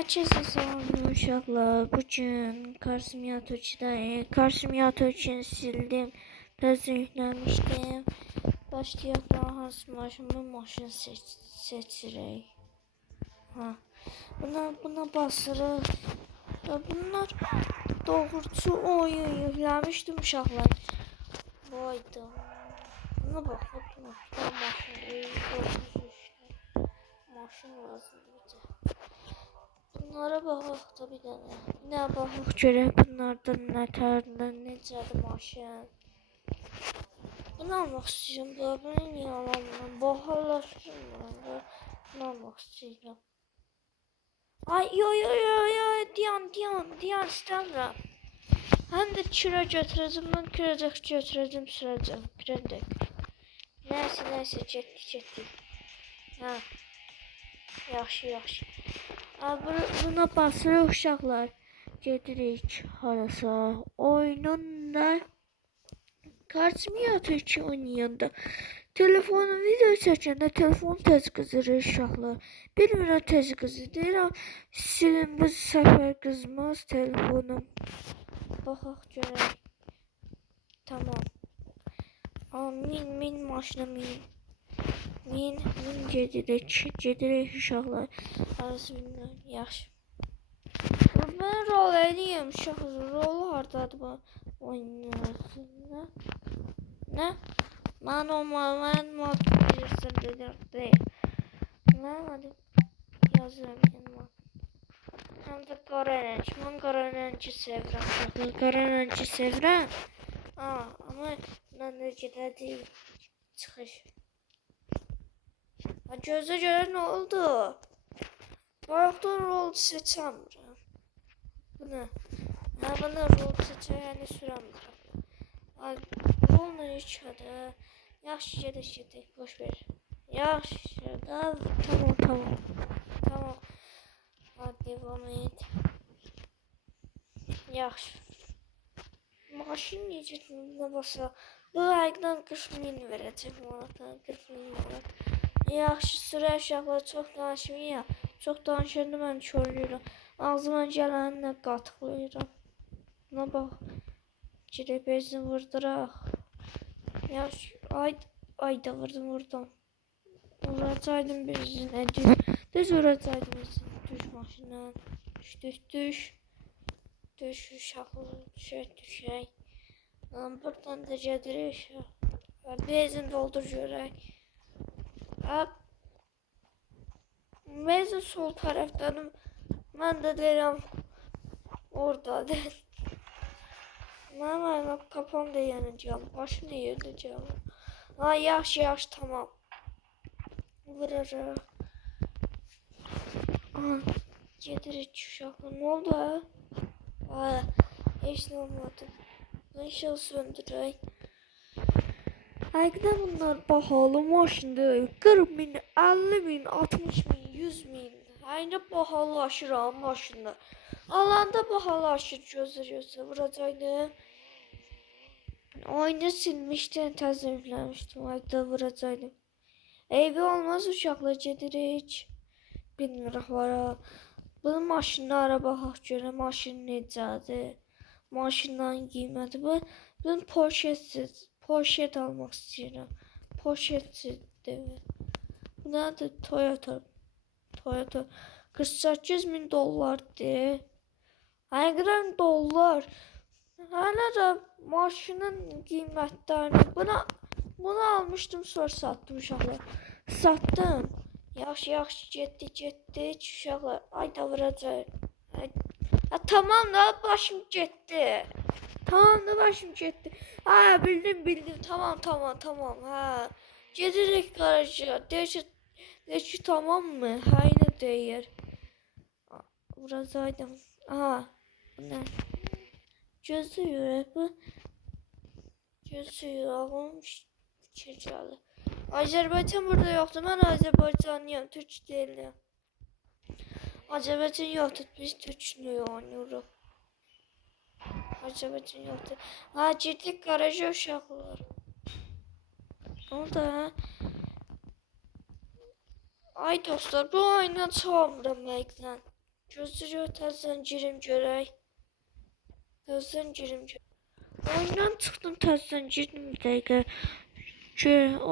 Herkese selam uşaqlar. Bugün Karşımyatı için sildim. Biraz yüklenmiştim. Başlayalım. Hansı maşın seçirək. Ha. Buna basırıq. Bunlar doğrusu oyun yükləmişdim uşaqlar. Vayda. Buna baxaq. Maşın lazımdır bizə. Bunlara baxaq da bir dənə. Nə baxaq görək bunlardan nətərdən necədir maşın. Bunu almaq istəyirəm da, bunu niyə alamıram? Bahalaşdırmıram da, bunu almaq istəyirəm. Ay, yo, diyan istəmirəm. Həm də kürə götürəcəm, mən kürəcək götürəcəm, sürəcəm, kürəcək. Nəysə, getdik. Hə, yaxşı. Buna basırıq uşaqlar. Gedirik harasa. Oyunun nə? Karşımyatı ki oynayanda. Telefonu video çəkəndə telefon tez qızır uşaqlar. Bilmirəm tez qızır. Deyirəm silin bu səfər qızmaz telefonum. Baxaq görək. Tamam. Min maşına min. Min gedirik uşaqlar. Arası bilmirəm. Yaxşı. Ben rol edeyim uşaqlar. Rolu hardadır bu oyunun? Ne? Mən mod bilirsən deyil. Mən yazıram yanıma. Həm də qaranəç. Mən qaranəci sevirəm. Qaranəci sevirəm. Ama mən də gedəcəyim çıxış. Gözə görə nə oldu? Bayaqdan rol seçəmirəm. Bu nə? Bana rol seçəni sürəmirəm. Rolla yıkadı. Yaxşı gedək. Boş ver. Yaxşı da. Tamam. Hadi devam et. Yaxşı. Maşın necə basa. Bu aydan 40 min verəcək manatdan. 40 min manat. Yaxşı sürə uşaqlar, çox danışmayın. Çox danışanda mən körlüyürəm. Ağzıma gələni qatıqlayıram. Buna bax. Girək bezini vurduraq. Yaxşı. Ayda vurdum. Vuracaydım birisini. Düz vuracaydım birisini. Düş maşından. Düş uşaqlar. Düşək. Buradan da gedirik. Bezini doldur görək. Bezin sol tərəfdənim. Mən də deyirəm oradadır. Mən kapam da yanacağım. Başım da yanacağım. Yaxşı tamam. Vurarıq. Gedirik uşaqlar. Nə oldu ha? Heç nə olmadı. İşığı söndürək. Həqiqətən bunlar bahalı maşındır. 40 min, 50 min, 60 min, 100 min. Aynı bahalaşır maşınlar. Alanda bahalaşır gözə vuracaqdım. Oyunu silmişdim, təzə yükləmişdim. Ayda vuracaqdım. Eybi olmaz uşaqlar gedirik. Bilmirəm var. Bu maşınlara baxaq görə maşın necədir. Maşından qiyməti bu. Bunun poşet almaq istəyirəm. Poşetdir. Bu nədir? Toyota 48 min dollardır. Həqiqətən dollar. Hələ də maşının qiymətlərini bunu almışdım, sonra sattım uşaqlar. Sattım. Yaxşı getdi uşaqlar. Ayda vuracaq. Tamam da başım getdi. Bildim. Tamam. Gedirik qaraja. Deyir ki tamam mı? Hayır deyir. Vuracaqdım. Bu nə? Gözlüyor bu. Ağım çeçəli. Azərbaycan burada yoxdur. Mən Azərbaycanlıyam, Türk deyiləm. Azərbaycan yoxdur. Biz Türk'lüyü oynayırıq. Azərbaycan yoxdur. Girdik qaraja uşaqlar. Onu da ay dostlar, bu oyunu çalmıram həqiqətən. Gözlüyor təzədən girim görək. Təzədən girim görək. Oyundan çıxdım təzədən girdim bir dəqiqə.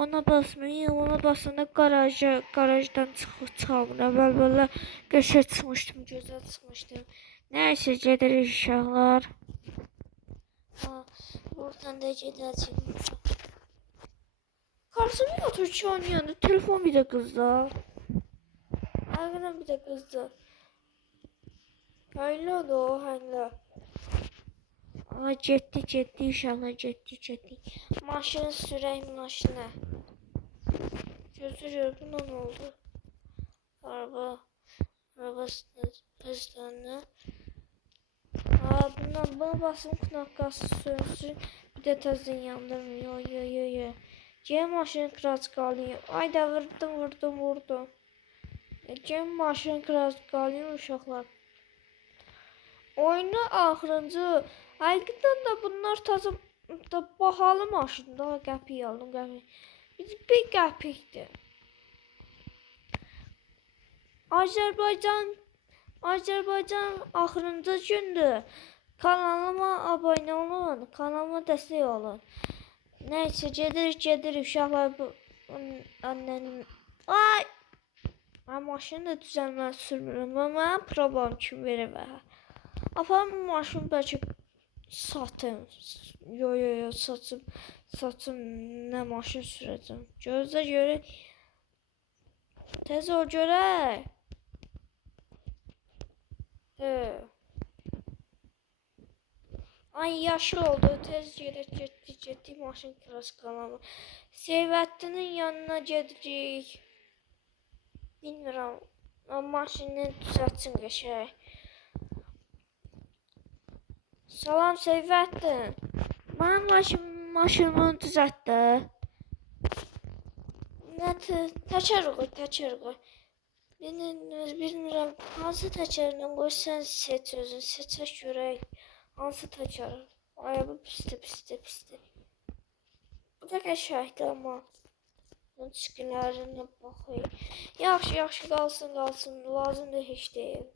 Ona basmayayım. Ona basanda garajdan çıxamıram. Əvvəl qəşəng çıxmışdım, gözəl çıxmışdım. Nəysə gedirik uşaqlar. Buradan da gedəcəyim. Karşıma otur ki oynayanda telefon bir də qızda. Ağrıdan bir də qızda. Hayırlı o hayırlı. Getdi inşallah getdi. Maşını sürək maşına. Gözlüyor bu ne oldu? Arabasını hızlandı. Buna basın knopkası sönsün. Bir də təzdən yandırmıyor. Yo. Gem maşını kıraç qalıyım. Ayda vurdum. Gem maşını kıraç qalıyım uşaqlar. Oyunu axırıncı. Həqiqətən də bunlar təzə da bahalı maşın. Daha qəpik aldım qəpik. Bir qəpikdir. Azərbaycan axırıncı gündür. Kanalıma abunə olun. Kanalıma dəstək olun. Nəysə gedirik uşaqlar bu annenin. Ay! Mən maşını da düzəlməli sürmürəm. Mən problem kimi verir. Aparım bu maşını bəlkə satım. Yo satım nə maşın sürəcəm. Gözlə görək. Tez ol görək. Ay yaşıl oldu. Tez getdi maşın kras kanalı. Seyvəddinin yanına gedirik. Bilmirəm. Maşını düzəltsin qəşəng. Salam Seyvəddin. Mənim maşınımı düzəltdi. Təkər qoy. Bilmirəm. Hansı təkərlə qoy sən seç özün. Seçək görək. Hansı təkər? Ay bu pisdir. Bu da qəşəngdir amma. Bunun çikilərinə baxayım. Yaxşı qalsın. Lazım da heç deyil.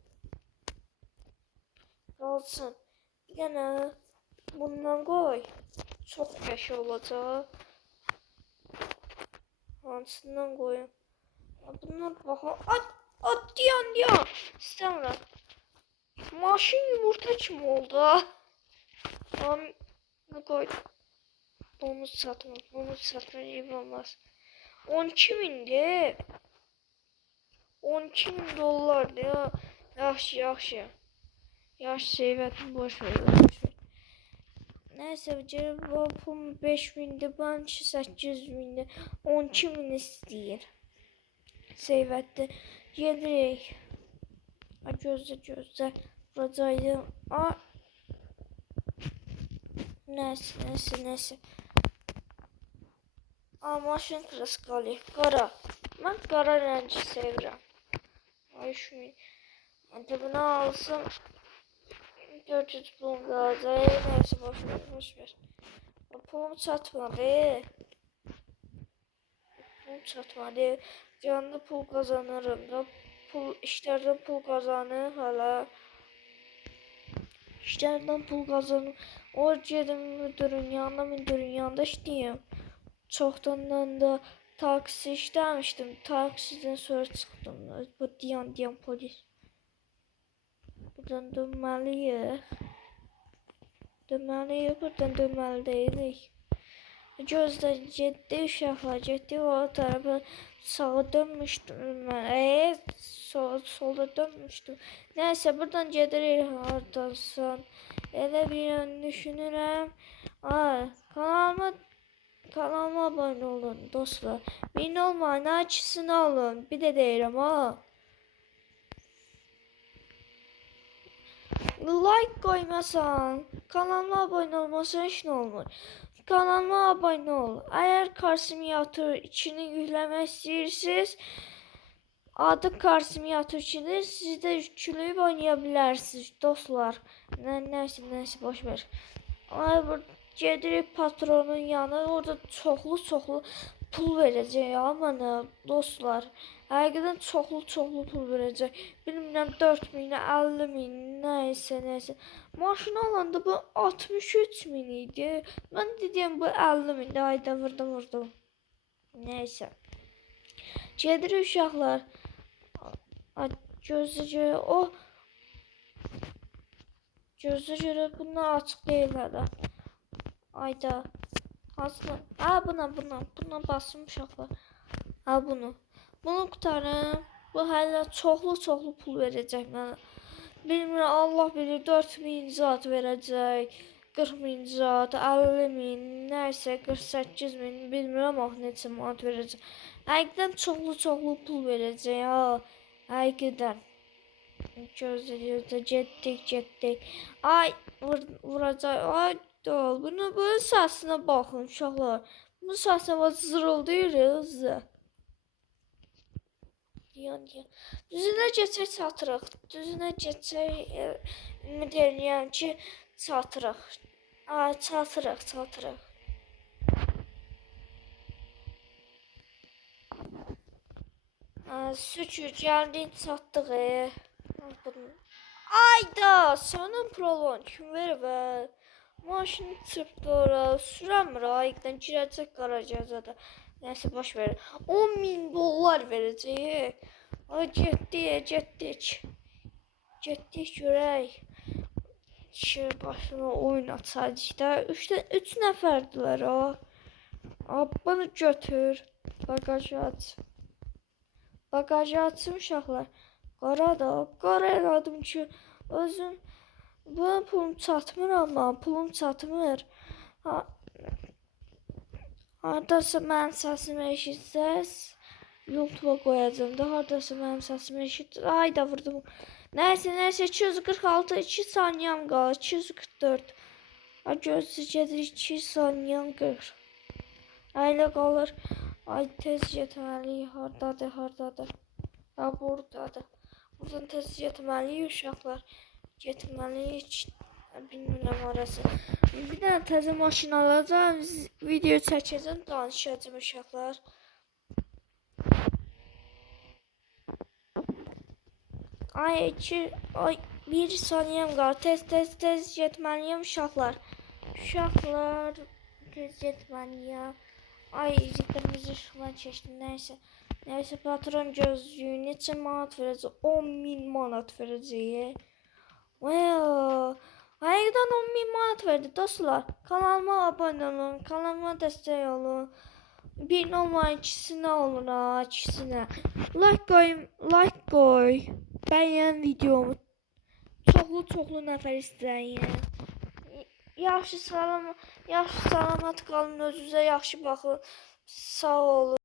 Qalsın. Bir dənə bundan qoy. Çox qəşəng olacaq. Hansından qoyum? Bundan baxa. Diyan. İstəmirəm. Maşın yumurta kimi oldu. Bunu qoy. Onu satma iyi olmaz. 12 mindir. 12 min dollardır ya. Yaxşı. Seyvətin boş ver. Nəysə cevabım 5 mindir. Banki 800 mindir. 12 min istəyir. Seyvətdə gedirik. Gözlə. Vuracaqdım. Nəysə. Maşın kırası qalıyım. Qara. Mən qara rəngi sevirəm. Ay şunu. Bunu alsın. 400 pulum qalacaq. Nəysə boş ver. Pulum çatmadı. Canlı pul kazanırım da. İşlərdən pul kazanır hala. İşlərdən pul kazanır. O gedim müdürün yanında işləyim. Çoxdan da taksi işləmişdim. Taksiden sonra çıxdım. Bu diyan polis. Buradan dönməliyik. Buradan dönməli deyilik. Gözlə getdi uşaqlar. Getdi o tarafa sağa dönmüşdüm mən. Solda dönmüşdüm. Nəysə buradan gedirik hardansan. Elə bir an düşünürəm. Kanalıma abunə olun dostlar. Birini olmayın, ikisini alın. Bir də deyirəm Like koymasan, kanalıma abunə olmasan heç nə olmur. Kanalıma abunə ol. Əgər Karsimyator 2-ni yükləmək istəyirsiniz, adı Karsimyator 2-dir. Siz də yükləyib oynaya bilərsiniz dostlar. Nəysə boş ver. Gedirik patronun yanına. Orada çoxlu pul verəcək ya mənə dostlar. Həqiqətən çoxlu pul verəcək. Bilmirəm 4.000, 50.000, nəysə. Maşını alanda bu 63.000 idi. Mən dedim bu 50.000, ayda vurdum. Nəysə. Gedirik uşaqlar. Gözü görə bunlar açıq deyil hələ. Ayda. Aslında, buna basım uşaqlar. Bunu qutarım. Bu hələ çoxlu pul verəcək mənə. Bilmirəm, Allah bilir 4.000 zat verəcək. 40.000 zat, 50.000, nəysə 48.000, bilmirəm neçə manat verəcək. Həqiqətən çoxlu pul verəcək ha. Həqiqətən. Gözlə, getdik. Ay, vuracaq. Ay, bunun səsinə baxın uşaqlar. Bunun səsinə zırıldayır hızlı. Düzünə keçək çatırıq. Ümid edirəm ki, çatırıq. Çatırıq. Şükür, gəldik, çatdıq. Ayda, sənin prolon kim verib? Maşını çırpdı ora, sürəmir, həqiqdən girəcək qaracaza da. Nəysə, baş verir. 10.000 dollar verəcək. Ay, getdik. Getdik görək. Kişi başına oyun açacaq da. 3 nəfərdilər o. Bunu götür. Bagajı aç. Bagajı açım uşaqlar. Qara elədim ki, özüm bunun pulum çatmır amma, Hardasa mənim səsimi eşitsəz, YouTube'a qoyacağım da, hardasa mənim səsimi eşitsəz, ayda vurdum. Nəysə, 246, 2 saniyəm qalır, 244. Gözlü gedir, 2 saniyəm 40. Əylə qalır, ay tez getməliyik, hardadır. Buradadır. Buradan tez getməliyik uşaqlar. Bilmirəm orası. Bir dənə təzə maşın alacağım, video çəkəcəm, danışacağım uşaqlar. Ay 1 saniyəm qalır. Tez getməliyəm uşaqlar. Tez getməliyəm. Ay qırmızı ışıqdan keçdim, nəysə patron gözlüyü neçə manat verəcək? 10.000 manat verəcək. Həqiqdən 10.000 manat verdi dostlar. Kanalıma abunə olun, kanalıma dəstək olun. Bir olmayın, ikisinə olun ha, ikisinə. Like qoy. Bəyən videomu. Çoxlu nəfər istəyən. Yaxşı salamat qalın, özünüzə yaxşı baxın. Sağ olun.